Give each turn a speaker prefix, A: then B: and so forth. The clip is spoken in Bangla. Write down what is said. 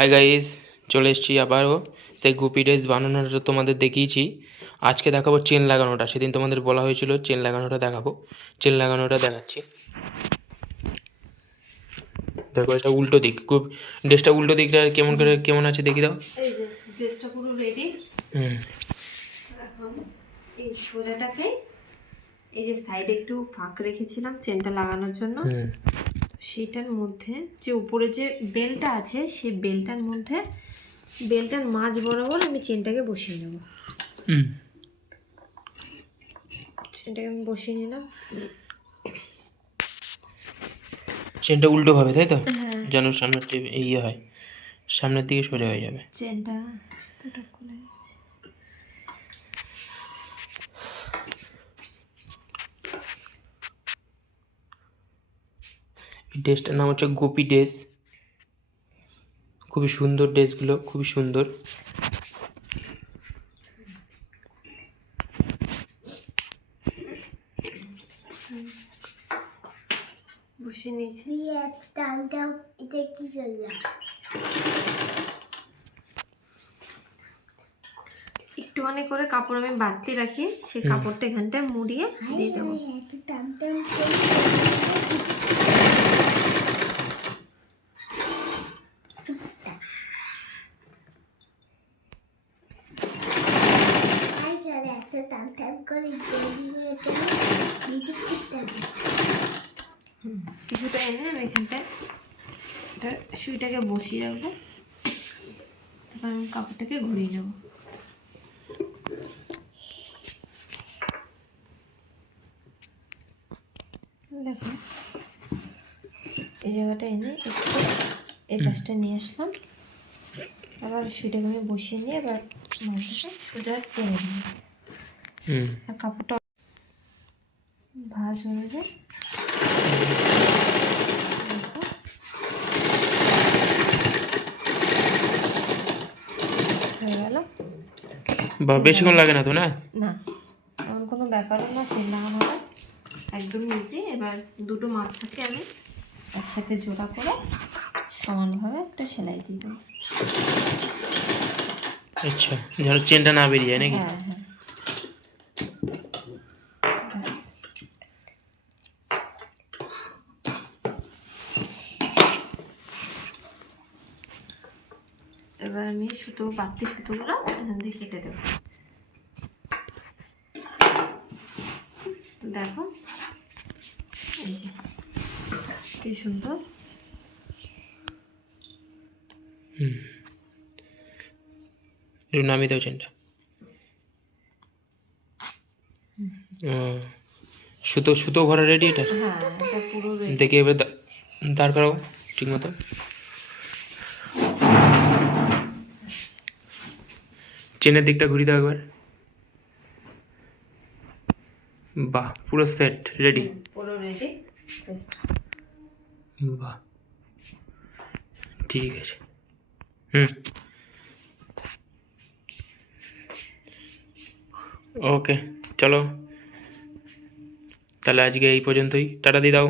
A: হাই গাইস চলে এসেছি আবারও। সেই গুপি ড্রেস বানানোটা তোমাদের দেখিয়েছি। আজকে দেখাবো চেন লাগানোটা। সেদিন তোমাদের বলা হয়েছিল চেন লাগানোটা দেখাবো। চেন লাগানোটা দেখাচ্ছি। দেখো এটা উল্টো দিক। খুব ড্রেসটা উল্টো দিকটা কেমন করে কেমন আছে দেখি দাও।
B: এই যে ড্রেসটা পুরো রেডি
A: হুম।
B: এই সোজাটাকে এই যে সাইডে একটু ফাঁক রেখেছিলাম চেনটা লাগানোর জন্য।
A: হুম।
B: সেইটার মধ্যে যে উপরে যে বেলটা আছে সেই বেলটার মধ্যে বেলটার মাঝ বরাবর আমি চেনটাকে বসিয়ে নেব। চেনটাকে আমি বসিয়ে নিলাম।
A: চেনটা উল্টো ভাবে তাই তো?
B: হ্যাঁ।
A: যেন সামনের দিকে ইয়ে হয় সামনের দিকে সোজা হয়ে যাবে।
B: চেনটা
A: ড্রেসটার নাম হচ্ছে গোপী ড্রেস। খুবই সুন্দর ড্রেসগুলো খুবই সুন্দর।
B: বসিয়ে নিয়েছি।
C: এটা কি করলাম
B: একটুখানি করে কাপড় আমি বাড়তি রাখি সেই কাপড়টা এখানটায় মুড়িয়ে দিয়ে দেবো
C: এত টান টান করে আই করে এত টান টান করে গড়িয়ে গেল নিজে করতে হবে
B: কিছুটা এনে আমি এখানটায় এটা সুইটাকে বসিয়ে রাখব। তারপর আমি কাপড়টাকে ঘুরিয়ে নেব। দেখো এই জায়গাটা এনে একটু এই পাশটা নিয়ে আসলাম। আবার সুইটাকে আমি বসিয়ে নিয়ে এবার মাছটাকে সোজা টেনে নিই আর কাপড়টা ভাঁজ হয়ে গেল।
A: বা বেশিক্ষণ লাগে না তো না?
B: না। এমন কোনো ব্যাপারও না চেন লাগানোটা একদম ইজি এবার দুটো মাথাকে আমি একসাথে জোড়া করে সমানভাবে একটা সেলাই দিয়ে দেবো।
A: আচ্ছা যেন চেনটা না বেরিয়ে যায় নাকি?
B: হ্যাঁ। এবার আমি সুতো বাড়তি সুতোগুলো এখান দিয়ে কেটে দেবো। দেখো এই যে কি সুন্দর।
A: একটু নামিয়ে দাও চেনটা। সুতো সুতো ভরা রেডি এটা?
B: হ্যাঁ পুরো
A: দেখি এবার দাঁড় করাও ঠিক মতো। চেনের দিকটা ঘুরিয়ে দাও একবার। বাহ পুরো সেট রেডি
B: পুরো রেডি
A: বাহ ঠিক আছে। হুম। ওকে চলো। তাহলে আজকে এই পর্যন্তই। টাটা দিয়ে দাও।